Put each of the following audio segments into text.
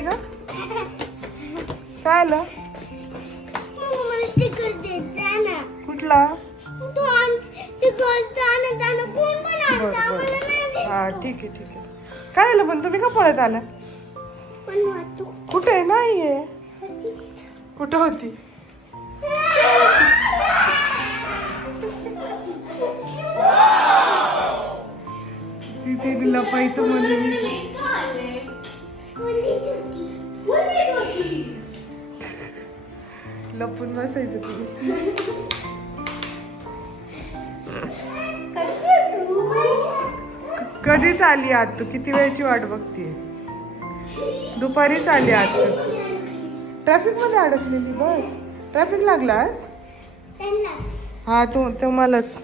काय ग? काय आलं? मला स्टिकर दे ना. कुठला? हा ठीक आहे ठीक आहे. काय आलं पण तुम्ही का पळत आला? कुठे नाहीये? कुठं होती? तिथे लपायचं म्हणून लपून बसायचं तुम्ही. कधीच आली आज तू? किती वेळची वाट बघतीये? दुपारीच आली आज तू. ट्रॅफिक मध्ये अडकलेली बस. ट्रॅफिक लागला आज? हा तू मलाच.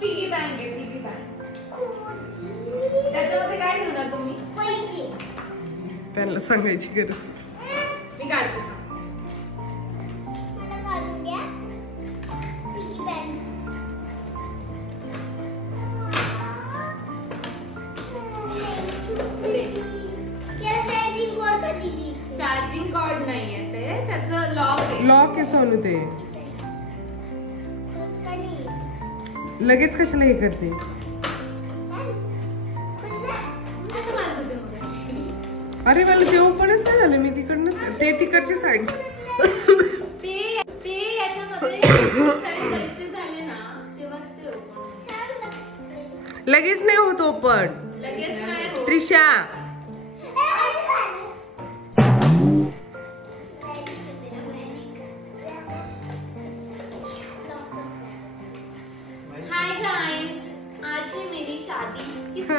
पिगी बँक आहे, पिगी बँक. त्याच्यामध्ये काय ठेवणार तुम्ही? पैसे. त्यांना सांगायची गरज. मी काढते. मला काढून द्या. Piggy bank. चार्जिंग कॉर्ड नाहीये ते, त्याचं लॉक आहे. लॉक आहे सोनू ते. लगेच कशाला हे करते? अरे मला ते ओपनच नाही झालं. मी तिकडनंच ते तिकडची साईड. ते याच्यामध्ये पैसे झाले ना तेव्हाच ते ओपन. लगेच नाही होत ओपन. लगेच नाही होत. त्रिशा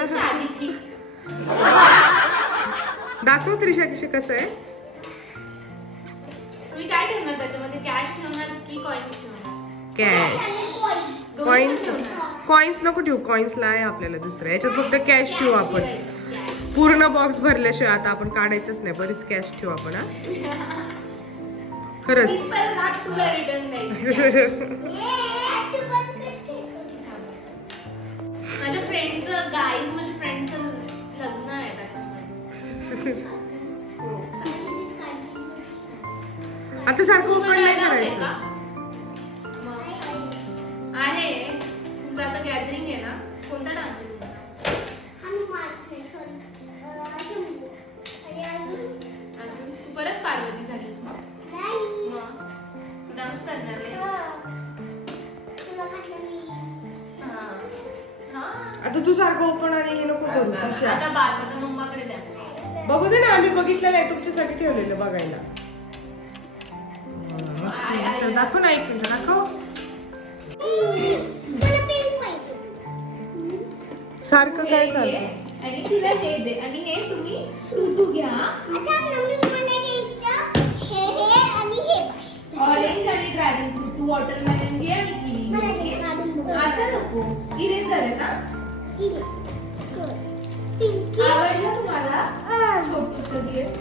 शादी थी. दाखव त्रिशा कशी कसं आहे. तुम्ही काय ठेवणार त्याच्यामध्ये? कॅश ठेवणार की कॉइन्स ठेवणार? कॅश. कॉइन्स नको ठेवू. कॉइन्सला आहे आपल्याला दुसऱ्या याच्यात. फक्त कॅश ठेवू आपण. पूर्ण बॉक्स भरल्याशिवाय आता आपण काढायचंच नाही. बरीच कॅश ठेवू आपण. हा खरंच. तुला रिटर्न द्यायचं. माझ्या फ्रेंडचं गाईज, माझ्या फ्रेंडचं लग्न आहे त्याच्यामध्ये. आता सारखं ओपन नाही करायचं. आहे तुमचं आता गॅदरिंग आहे ना? कोणता डान्स आहे तुमचा? अजून तू परत पार्वती झालीस मग? तू डान्स करणार आहे? आता तू सारखं ओपन आणि हे नको करू. आता बाज आता मम्माकडे द्या. बघू दे ना. आम्ही बघितलेलं आहे तुमच्यासाठी ठेवलेलं बघायला. दाखव ना. एक मिनिट दाखव. सारखं काय सारखं. आणि तिला हे दे. आणि हे तुम्ही टू घ्या. ऑरेंज आणि ड्रॅगन फ्रूट. तू वॉटरमेलन घे आणि किवी. आता नको. इरेजर आहे ना? आवडलं तुम्हाला? छोटूसं गिफ्ट.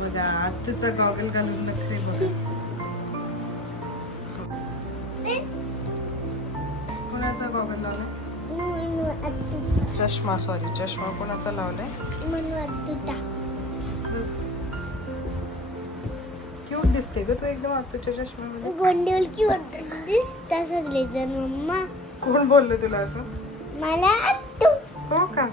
बघा आत्तूचा गॉगल घालून नखरे बघा. कोणाचा गॉगल लावलाय? चष्मा. सॉरी चष्मा कोणाचा लावलाय? क्यूट दिसते ग तू एकदम आत्तूच्या चष्म्यामध्ये. गोंडेल क्यूट दिसता सगळेजण. मम्मा कोण बोललं तुला असं? मला आत्तू. हो का?